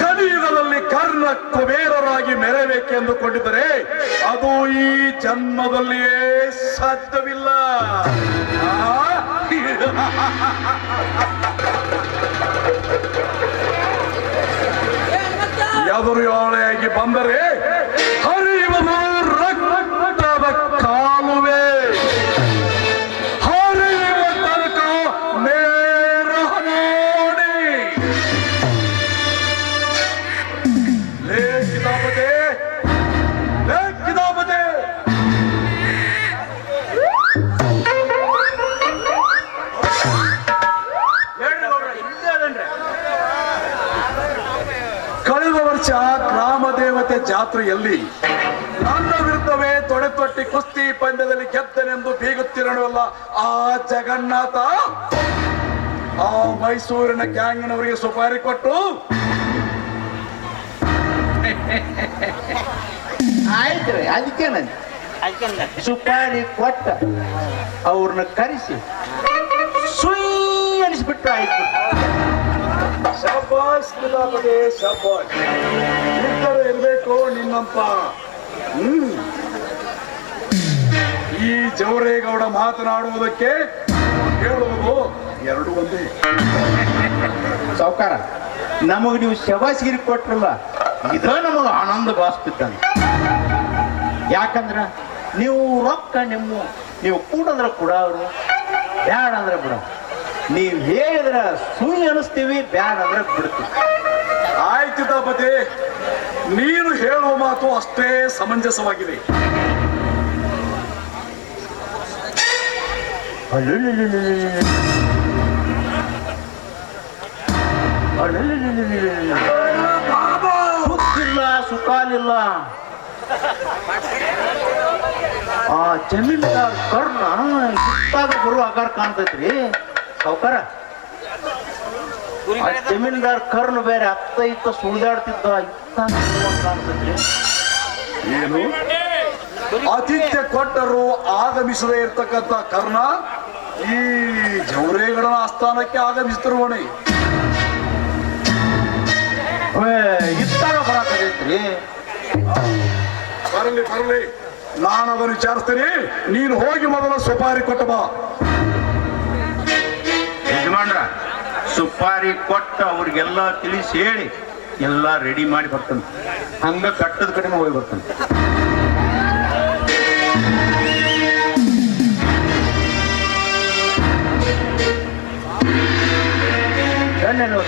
ಕಲಿಯುಗದಲ್ಲಿ ಕರ್ಣ ಕುಬೇರರಾಗಿ ಮೆರಬೇಕೆಂದುಕೊಂಡಿದ್ದರೆ ಅದು ಈ ಜನ್ಮದಲ್ಲಿಯೇ ಸಾಧ್ಯವಿಲ್ಲ. ಎದುರು ಬಂದರೆ ದೇವತೆ ಜಾತ್ರೆಯಲ್ಲಿ ನನ್ನ ವಿರುದ್ಧವೇ ತೊಡೆ ತೊಟ್ಟಿ ಕುಸ್ತಿ ಪಂದ್ಯದಲ್ಲಿ ಗೆದ್ದನೆಂದು ಬೀಗುತ್ತಿರಲ್ಲ ಆ ಜಗನ್ನಾಥ ಆ ಮೈಸೂರಿನ ಗ್ಯಾಂಗ್ನವರಿಗೆ ಸುಪಾರಿ ಕೊಟ್ಟು. ಆಯ್ತ್ರಿ ಅದಕ್ಕೆ ಸುಪಾರಿ ಕೊಟ್ಟ ಅವ್ರನ್ನ ಕರೆಸಿ. ಸುಯ್ ಅನಿಸ್ಬಿಟ್ಟು ಆಯ್ತು. ಶಬಾಷ್ ಶಬಾಷ್. ಇದ್ದರೆ ನಿಮ್ಮಪ್ಪ. ಹ್ಮ್. ಈ ಜವರೇಗೌಡ ಮಾತನಾಡುವುದಕ್ಕೆ ಹೇಳುವುದು ಎರಡು ಒಂದೇ. ಸಾವುಕಾರ ನಮಗ್ ನೀವು ಶವಾಸಿಗಿರಿ ಕೊಟ್ರಲ್ಲ ಇದ ನಮಗ ಆನಂದ ಬಾಸ್ತಿದ್ದಂಗ ಯಾಕಂದ್ರ ನೀವು ರೊಕ್ಕ ನಿಮ್ಮ ನೀವು ಕೂಡಂದ್ರ ಕೂಡ ಅವರು ಬ್ಯಾಡ ಅಂದ್ರೆ ಬಿಡ. ನೀವು ಹೇಳಿದ್ರ ಸುಳ್ಳು ಅನಿಸ್ತೀವಿ ಬ್ಯಾಡ ಅಂದ್ರೆ ಬಿಡ್ತೀವಿ. ಆಯ್ತು ಕಿತಾಪತಿ ನೀನು ಹೇಳುವ ಮಾತು ಅಷ್ಟೇ ಸಮಂಜಸವಾಗಿದೆ. ಸುಖಿಲ್ಲ ಸುಖಾಲಿಲ್ಲ. ಆ ಜಮೀನ್ದಾರ್ ಕರ್ಣ ಸುತ್ತಾಗ ಬರುವ ಆಕಾರ ಕಾಣ್ತೈತ್ರಿ. ಸಾವುಕಾರ? ಜಮೀನ್ದಾರ್ ಕರ್ಣ ಬೇರೆ ಅತ್ತ ಇತ್ತ ಸುಳಿದಾಡ್ತಿದ್ದ ಇತ್ತ ಏನು? ಆತಿಥ್ಯ ಕೊಟ್ಟರು ಆಗಮಿಸದೇ ಇರ್ತಕ್ಕಂಥ ಕರ್ಣ ಈ ಜವರೇಗಡನ ಆಸ್ಥಾನಕ್ಕೆ ಆಗಮಿಸಿದ್ರು ಮಣಿ ಇತ್ತಾಗ ಬರಾಕೈತ್ರಿ ಬರಲಿ ಬರಲಿ. ನಾನು ಅದನ್ನು ವಿಚಾರಿಸ್ತೀನಿ. ನೀನು ಹೋಗಿ ಮೊದಲ ಸುಪಾರಿ ಕೊಟ್ಟ ಬಾ. ಯಜಮಾನ್ರ ಸುಪಾರಿ ಕೊಟ್ಟು ಅವ್ರಿಗೆಲ್ಲ ತಿಳಿಸಿ ಹೇಳಿ. ಎಲ್ಲ ರೆಡಿ ಮಾಡಿ ಬರ್ತಾನೆ. ಹಂಗ ಕಟ್ಟದ ಕಡಿಮೆ ಹೋಗಿ ಬರ್ತಾನೆ. ಏನೇನು?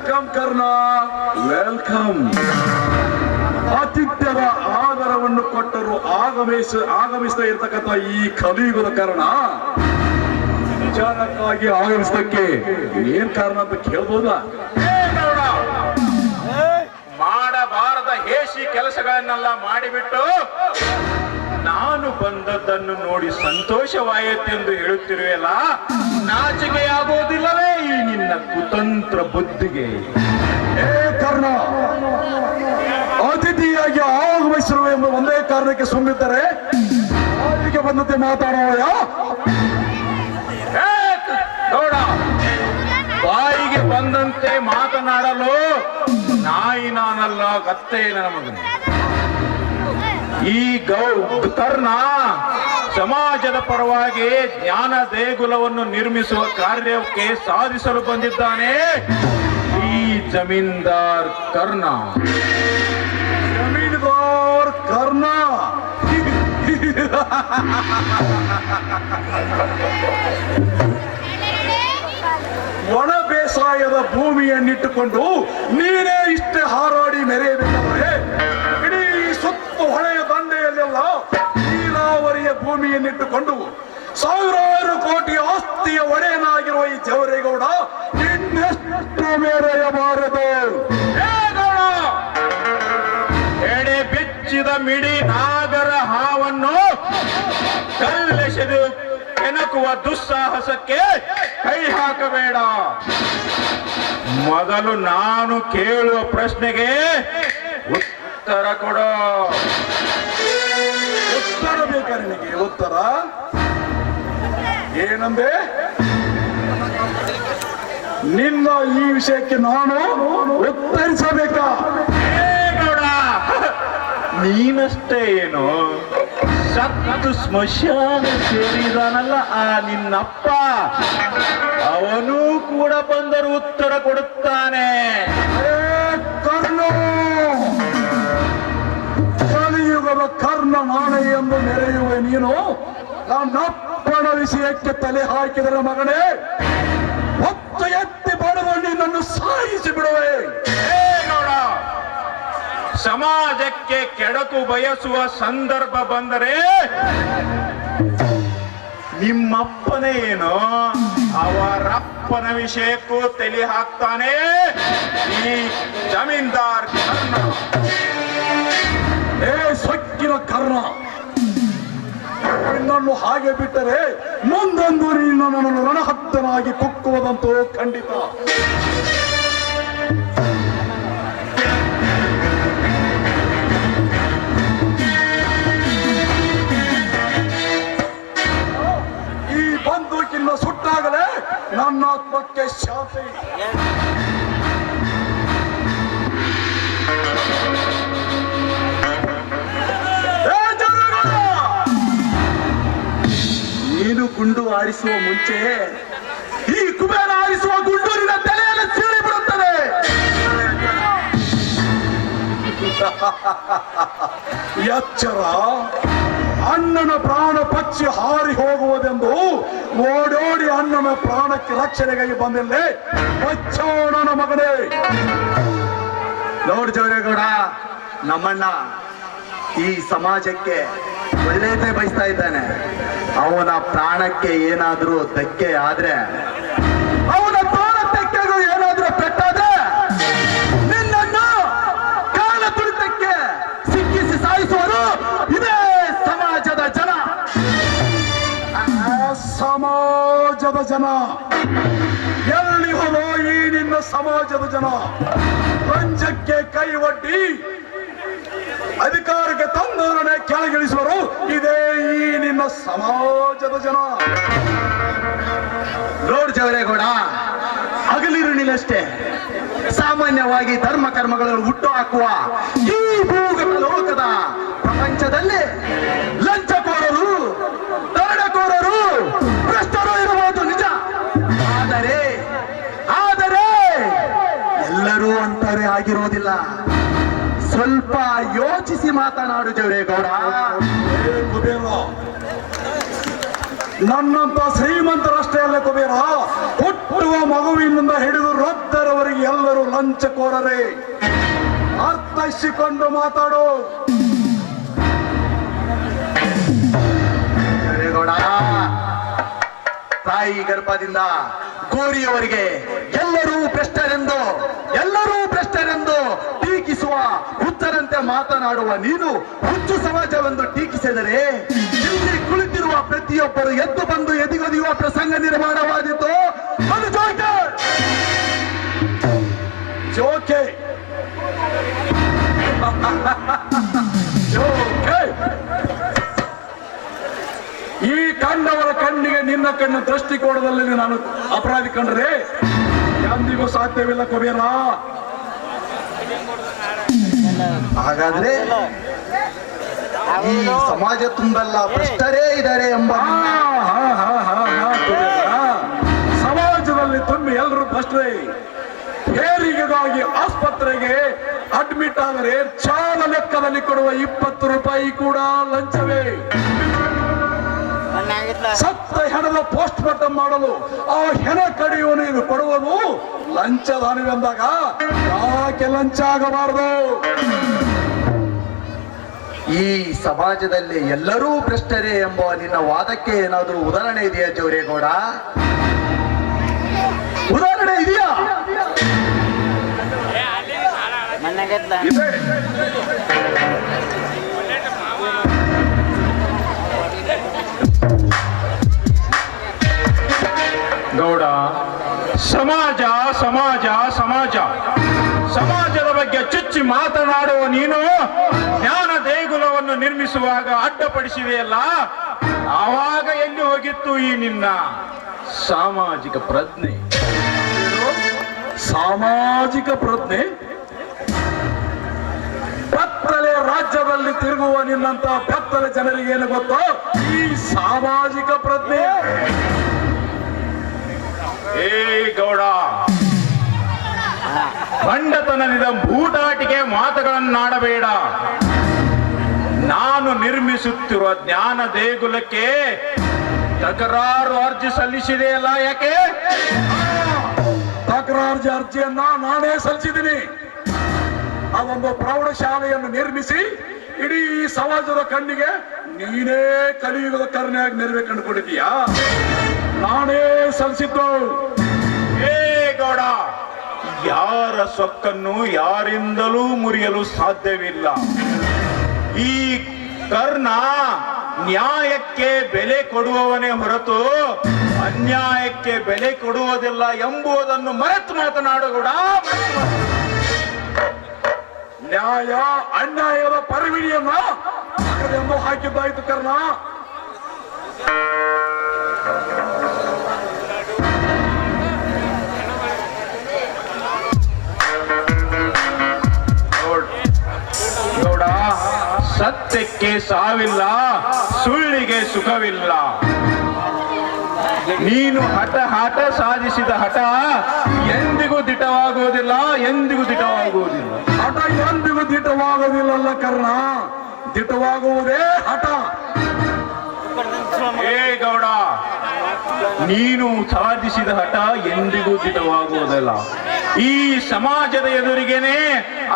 ವೆಲ್ಕಮ್ ಕರ್ಣ ವೆಲ್ಕಮ್ ಆತಿಥ್ಯದ ಆಧಾರವನ್ನು ಕೊಟ್ಟರು ಆಗಮಿಸ, ಆಗಮಿಸ್ತಾ ಇರ್ತಕ್ಕಂಥ ಈ ಕಲಿಯುಗದ ಕಾರಣ. ವಿಚಾರಕ್ಕಾಗಿ ಆಗಮಿಸಿದಕ್ಕೆ ಏನ್ ಕಾರಣ ಅಂತ ಕೇಳ್ಬೋದಾ? ಮಾಡಬಾರದ ಹೇಸಿ ಕೆಲಸಗಳನ್ನೆಲ್ಲ ಮಾಡಿಬಿಟ್ಟು ನಾನು ಬಂದದ್ದನ್ನು ನೋಡಿ ಸಂತೋಷವಾಯಿತೆಂದು ಹೇಳುತ್ತಿರುವೆಲ್ಲ ನಾಚಿಕೆಯಾಗುವುದಿಲ್ಲ ನಿನ್ನ ಕುತಂತ್ರ ಬುದ್ಧಿಗೆ. ಕರ್ಣ ಅತಿಥಿಯಾಗಿ ಆಗಮಿಸಿರುವ ಎಂಬ ಒಂದೇ ಕಾರಣಕ್ಕೆ ಸುಮ್ಮಿದ್ದರೆ ಅಲ್ಲಿಗೆ ಬಂದಂತೆ ಮಾತಾಡುವಯ ನೋಡ, ಬಾಯಿಗೆ ಬಂದಂತೆ ಮಾತನಾಡಲು ನಾಯಿ ನಾನಲ್ಲ, ಕತ್ತೆ ಇಲ್ಲ ಈ ಗೌ ಕರ್ಣ ಸಮಾಜದ ಪರವಾಗಿ ಜ್ಞಾನ ದೇಗುಲವನ್ನು ನಿರ್ಮಿಸುವ ಕಾರ್ಯಕ್ಕೆ ಸಾಧಿಸಲು ಬಂದಿದ್ದಾನೆ ಈ ಜಮೀನ್ದಾರ್ ಕರ್ಣ. ಜಮೀನ್ದಾರ್ ಕರ್ಣ. ಒಣ ಬೇಸಾಯದ ಭೂಮಿಯನ್ನಿಟ್ಟುಕೊಂಡು ನೀನೇ ಇಷ್ಟೇ ಹಾರಾಡಿ ಮೆರೆಯಬೇಕಾದರೆ ಇಡೀ ಸುತ್ತು ಹೊಳೆಯ ದಂಡೆಯಲ್ಲೆಲ್ಲ ಭೂಮಿಯನ್ನಿಟ್ಟುಕೊಂಡು ಸಾವಿರಾರು ಕೋಟಿ ಆಸ್ತಿಯ ಒಡೆಯನಾಗಿರುವ ಈ ಜವರೇಗೌಡ ಇನ್ನೆಷ್ಟು ಮೇರೆಯಬಾರದು! ಎಡೆ ಬೆಚ್ಚಿದ ಮಿಡಿ ನಾಗರ ಹಾವನ್ನು ಕಲ್ಲೆಸೆದು ಕೆಣಕುವ ದುಸ್ಸಾಹಸಕ್ಕೆ ಕೈ ಹಾಕಬೇಡ. ಮೊದಲು ನಾನು ಕೇಳುವ ಪ್ರಶ್ನೆಗೆ ಉತ್ತರ ಕೊಡು. ನಿನಗೆ ಉತ್ತರ ಏನಂದೆ? ನಿನ್ನ ಈ ವಿಷಯಕ್ಕೆ ನಾನು ಉತ್ತರಿಸಬೇಕಾ! ನೀನಷ್ಟೇ ಏನು? ಸತ್ತು ಸ್ಮಶಾನ ಸೇರಿದಾನಲ್ಲ ಆ ನಿನ್ನಪ್ಪ. ಅವನು ಕೂಡ ಬಂದರು ಉತ್ತರ ಕೊಡುತ್ತಾನೆ. ಕರ್ಣ ಕಲಿಯುಗದ ಕರ್ಣ ನಾಳೆ ಎಂದು ನೆರೆಯುವೆ ನೀನು ನನ್ನಪ್ಪನ ವಿಷಯಕ್ಕೆ ತಲೆ ಹಾಕಿದರೆ ಮಗನೇ, ಹೊತ್ತು ಎತ್ತಿ ಬಡವ ನಿನ್ನನ್ನು ಸಾಯಿಸಿ ಬಿಡುವೆ! ಸಮಾಜಕ್ಕೆ ಕೆಡಕು ಬಯಸುವ ಸಂದರ್ಭ ಬಂದರೆ ನಿಮ್ಮಪ್ಪನೇ ಏನು? ಅವರಪ್ಪನ ವಿಷಯಕ್ಕೂ ತಲೆ ಹಾಕ್ತಾನೆ. ಈ ಜಮೀನ್ದಾರ್ ಕರ್ಣ. ಕರ್ಣ. ನಿನ್ನನ್ನು ಹಾಗೆ ಬಿಟ್ಟರೆ ಮುಂದೊಂದು ನಿನ್ನ ನನ್ನನ್ನು ರಣಹತ್ತನಾಗಿ ಕುಕ್ಕುವುದಂತೂ ಖಂಡಿತ. ಈ ಬಂದೂಕಿನ ಸುಟ್ಟಾಗಲೇ ನನ್ನ ಆತ್ಮಕ್ಕೆ ಶಾಂತಿ. ಮುಂಚೆ ಈ ಕುಬೇರ ಆರಿಸುವ ಗುಂಡೂರಿನ ತಲೆಯನ್ನು ಸೀಳಿ ಬಿಡುತ್ತದೆ ಎಚ್ಚರ, ಅಣ್ಣನ ಪ್ರಾಣ ಪಕ್ಷಿ ಹಾರಿ ಹೋಗುವುದೆಂದು ಓಡೋಡಿ ಅಣ್ಣನ ಪ್ರಾಣಕ್ಕೆ ರಕ್ಷಣೆಗಾಗಿ ಬಂದಿಲ್ಲೇ. ಬಚ್ಚೋಣನ ಮಗನೇ. ನೋಡ್ ಜೋರೇಗೌಡ ನಮ್ಮಣ್ಣ ಈ ಸಮಾಜಕ್ಕೆ ಒಳ್ಳೇದೇ ಬಯಸ್ತಾ ಇದ್ದಾನೆ. ಅವನ ಪ್ರಾಣಕ್ಕೆ ಏನಾದರೂ ಧಕ್ಕೆ ಆದ್ರೆ, ಅವನ ಪ್ರಾಣ ತೆಕ್ಕೆಗೂ ಏನಾದ್ರೂ ಪೆಟ್ಟಾದ್ರೆ, ನಿನ್ನನ್ನು ಕಾಲ ತುಳಿತಕ್ಕೆ ಸಿಕ್ಕಿಸಿ ಸಾಯಿಸುವರು ಇದೇ ಸಮಾಜದ ಜನ. ಸಮಾಜದ ಜನ. ಎಲ್ಲಿ ಹೋಗೋ ಈ ನಿನ್ನ ಸಮಾಜದ ಜನ. ಲಂಚಕ್ಕೆ ಕೈ ಒಡ್ಡಿ ಅಧಿಕಾರಕ್ಕೆ ತಂದವರನ್ನೇ ಕೆಳಗಿಳಿಸುವರು. ಇದೇ ಈ ನಿಮ್ಮ ಸಮಾಜದ ಜನ. ರೋಡ್ ಜವರೇಗೌಡ ಹಗಲಿರುಳಿನಷ್ಟೇ ಸಾಮಾನ್ಯವಾಗಿ ಧರ್ಮ ಕರ್ಮಗಳನ್ನು ಹುಟ್ಟು ಹಾಕುವ ಈ ಭೂಗತ ಲೋಕದ ಪ್ರಪಂಚದಲ್ಲಿ ಯೋಚಿಸಿ ಮಾತನಾಡು ಗೌಡ. ಏ ಕುಬೇರ ನನ್ನಂತ ಶ್ರೀಮಂತರಷ್ಟೇ ಅಲ್ಲ ಕುಬೇರ, ಹುಟ್ಟುವ ಮಗುವಿನಿಂದ ಹಿಡಿದು ವೃದ್ಧರವರೆಗೆ ಎಲ್ಲರೂ ಲಂಚಕೋರರೇ. ಅರ್ಥೈಸಿಕೊಂಡು ಮಾತಾಡು. ದೇವೇಗೌಡ ತಾಯಿ ಗರ್ಭದಿಂದ ಕೋರಿಯವರಿಗೆ ಎಲ್ಲರೂ ಭ್ರಷ್ಟರೆಂದು ಎಲ್ಲರೂ ಭ್ರಷ್ಟರೆಂದು ಟೀಕಿಸುವ ಹುಚ್ಚರಂತೆ ಮಾತನಾಡುವ ನೀನು ಹುಚ್ಚು ಸಮಾಜವೆಂದು ಟೀಕಿಸಿದರೆ, ಇಲ್ಲಿ ಕುಳಿತಿರುವ ಪ್ರತಿಯೊಬ್ಬರು ಎದ್ದು ಬಂದು ಎದಿಗೊದಿಯುವ ಪ್ರಸಂಗ ನಿರ್ಮಾಣವಾದಿತು ಅದು ಜೋಕೆ! ಜೋಕೆ. ಈ ಕಂಡವರ ಕಣ್ಣಿಗೆ ನಿನ್ನ ಕಣ್ಣು ದೃಷ್ಟಿಕೋನದಲ್ಲಿ ನಾನು ಅಪರಾಧಿ ಕಂಡ್ರೆ, ಎಂದಿಗೂ ಸಾಧ್ಯವಿಲ್ಲ ಕುಬೇರ. ಹಾಗಾದ್ರೆ ಈ ಸಮಾಜ ತುಂಬೆಲ್ಲ ಭ್ರಷ್ಟರೇ ಇದ್ದಾರೆ ಎಂಬ. ಸಮಾಜದಲ್ಲಿ ತುಂಬಿ ಎಲ್ಲರೂ ಭ್ರಷ್ಟರೇ ಹೇರಿಗೆಗಾಗಿ ಆಸ್ಪತ್ರೆಗೆ ಅಡ್ಮಿಟ್ ಆದರೆ ಚಾಲ ಲೆಕ್ಕದಲ್ಲಿ ಕೊಡುವ ಇಪ್ಪತ್ತು ರೂಪಾಯಿ ಕೂಡ ಲಂಚವೇ ಸತ್ತ ಹೆಣದ ಪೋಸ್ಟ್ ಮಾರ್ಟಮ್ ಮಾಡಲು ಆ ಹೆಣ ಕಡಿಯುವ ನೀನು ಕೊಡುವುದು ಲಂಚದಾನವೆಂದಾಗ ಯಾಕೆ ಲಂಚ ಆಗಬಾರದು? ಈ ಸಮಾಜದಲ್ಲಿ ಎಲ್ಲರೂ ಭ್ರಷ್ಟರೇ ಎಂಬ ನಿನ್ನ ವಾದಕ್ಕೆ ಏನಾದರೂ ಉದಾಹರಣೆ ಇದೆಯಾ ಜೋರೇಗೌಡ? ಉದಾಹರಣೆ ಇದೆಯಾ? ಇದೆ. ಮಾತನಾಡುವ ನೀನು ಜ್ಞಾನ ದೇಗುಲವನ್ನು ನಿರ್ಮಿಸುವಾಗ ಅಡ್ಡಪಡಿಸಿದೆಯಲ್ಲ? ಆವಾಗ ಎಲ್ಲಿ ಹೋಗಿತ್ತು ಈ ನಿನ್ನ ಸಾಮಾಜಿಕ ಪ್ರಜ್ಞೆ? ಸಾಮಾಜಿಕ ಪ್ರಜ್ಞೆ? ಬೆತ್ತಲೆ ರಾಜ್ಯದಲ್ಲಿ ತಿರುಗುವ ನಿನ್ನಂತ ಬೆತ್ತಲೆ ಜನರಿಗೆ ಏನು ಗೊತ್ತೋ? ಈ ಸಾಮಾಜಿಕ ಪ್ರಜ್ಞೆ. ಏ ಗೌಡ ಬಂಡತನದಿಂದ ಬೂಟಾಟಿಕೆ ಮಾತುಗಳನ್ನಾಡಬೇಡ. ನಾನು ನಿರ್ಮಿಸುತ್ತಿರುವ ಜ್ಞಾನ ದೇಗುಲಕ್ಕೆ ತಕರಾರು ಅರ್ಜಿ ಸಲ್ಲಿಸಿದೆಯಲ್ಲ ಯಾಕೆ? ತಕರಾರು ಅರ್ಜಿಯನ್ನ ನಾನೇ ಸಲ್ಲಿಸಿದ್ದೀನಿ. ಆ ಒಂದು ಪ್ರೌಢಶಾಲೆಯನ್ನು ನಿರ್ಮಿಸಿ ಇಡೀ ಸಮಾಜದ ಕಣ್ಣಿಗೆ ನೀನೇ ಕಲಿಯುಗದ ಕರ್ಣೆಯಾಗಿ ನೆರವೇ ಕಂಡುಕೊಂಡಿದ್ದೀಯಾ? ನಾನೇ ಸಲ್ಲಿಸಿದ್ದು. ಏ ಗೌಡ ಯಾರ ಸೊಕ್ಕನ್ನು ಯಾರಿಂದಲೂ ಮುರಿಯಲು ಸಾಧ್ಯವಿಲ್ಲ. ಈ ಕರ್ಣ ನ್ಯಾಯಕ್ಕೆ ಬೆಲೆ ಕೊಡುವವನೇ ಹೊರತು ಅನ್ಯಾಯಕ್ಕೆ ಬೆಲೆ ಕೊಡುವುದಿಲ್ಲ ಎಂಬುದನ್ನು ಮರೆತು ಮಾತನಾಡು ಗೌಡ ನ್ಯಾಯ ಅನ್ಯಾಯದ ಪರಿವಿಡಿಯನ್ನು ಹಾಕಿದ್ದಾಯ್ತು ಕರ್ಣ. ಸತ್ಯಕ್ಕೆ ಸಾವಿಲ್ಲ ಸುಳ್ಳಿಗೆ ಸುಖವಿಲ್ಲ. ನೀನು ಹಠ ಹಠ ಸಾಧಿಸಿದ ಹಠ ಎಂದಿಗೂ ದಿಟವಾಗುವುದಿಲ್ಲ ಎಂದಿಗೂ ದಿಟವಾಗುವುದಿಲ್ಲ. ಹಠ ಎಂದಿಗೂ ದಿಟವಾಗುವುದಿಲ್ಲಲ್ಲ ಕರ್ಣ? ದಿಟವಾಗುವುದೇ ಹಠ. ಏ ಗೌಡ ನೀನು ಸಾಧಿಸಿದ ಹಠ ಎಂದಿಗೂ ದಿಟವಾಗುವುದಿಲ್ಲ. ಈ ಸಮಾಜದ ಎದುರಿಗೇನೆ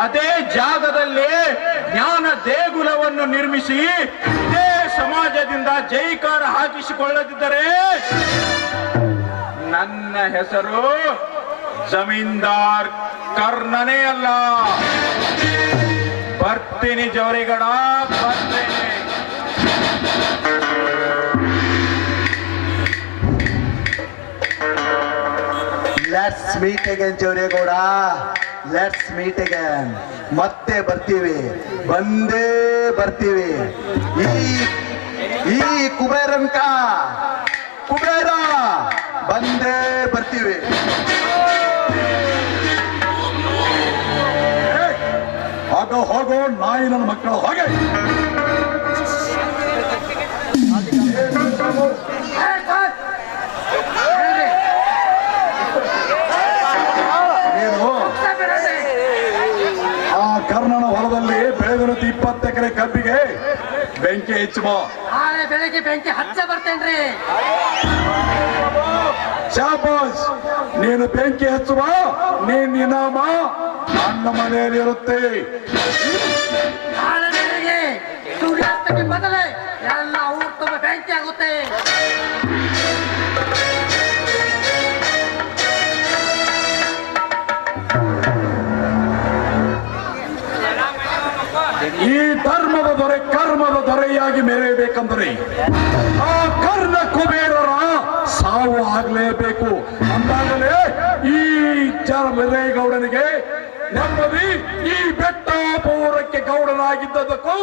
ಅದೇ ಜಾಗದಲ್ಲಿ ಜ್ಞಾನ ದೇಗುಲವನ್ನು ನಿರ್ಮಿಸಿ ಇದೇ ಸಮಾಜದಿಂದ ಜೈಕಾರ ಹಾಕಿಸಿಕೊಳ್ಳದಿದ್ದರೆ ನನ್ನ ಹೆಸರು ಜಮೀನ್ದಾರ್ ಕರ್ಣನೇ ಅಲ್ಲ. ಬರ್ತೀನಿ ಜವರಿಗಡ, ಬರ್ತೀನಿ. Let's meet let's meet again ಮತ್ತೆ ಬರ್ತೀವಿ. ಬಂದೇ ಬರ್ತೀವಿ. ಈ ಈ ಕುಬೇರಂಕ, ಕುಬೇರ, ಬಂದೇ ಬರ್ತೀವಿ. ಆಗ ಹೋಗೋ, ನಾಯಿ ನನ್ನ ಮಕ್ಕಳು, ಹಾಗೆ ನೀನು ಆ ಕರ್ಣನ ಹೊಲದಲ್ಲಿ ಬೆಳೆದಿರುತ್ತ ಇಪ್ಪತ್ತು ಎಕರೆ ಕಬ್ಬಿಗೆ ಬೆಂಕಿ ಹೆಚ್ಚುವ ನಾಳೆ ಬೆಳಿಗ್ಗೆ ಬೆಂಕಿ ಹಚ್ಚ ಬರ್ತೇನ್ರಿ. ಶಾಬಾಸ್ ನೀನು ಬೆಂಕಿ ಹಚ್ಚುವ ನೀನ್ ಇನಾಮ ನನ್ನ ಮನೆಯಲ್ಲಿ ಇರುತ್ತೆ ನಾಳೆ ಬೆಳಿಗ್ಗೆ ಸೂರ್ಯಾಸ್ತಕ್ಕೆ ಮೊದಲೇ ಜ್ಯೋತಿಯಾಗಿ ಮೆರೆಯಬೇಕಂದ್ರೆ ಆ ಕರ್ಣ ಕುಬೇರರ ಸಾವು ಆಗಲೇಬೇಕು. ಅಂದಾಗಲೇ ಈ ಮೆರೇಗೌಡನಿಗೆ ನೆಮ್ಮದಿ ಈ ಬೆಟ್ಟ ಪೂರಕ್ಕೆ ಗೌಡನಾಗಿದ್ದದಕ್ಕೂ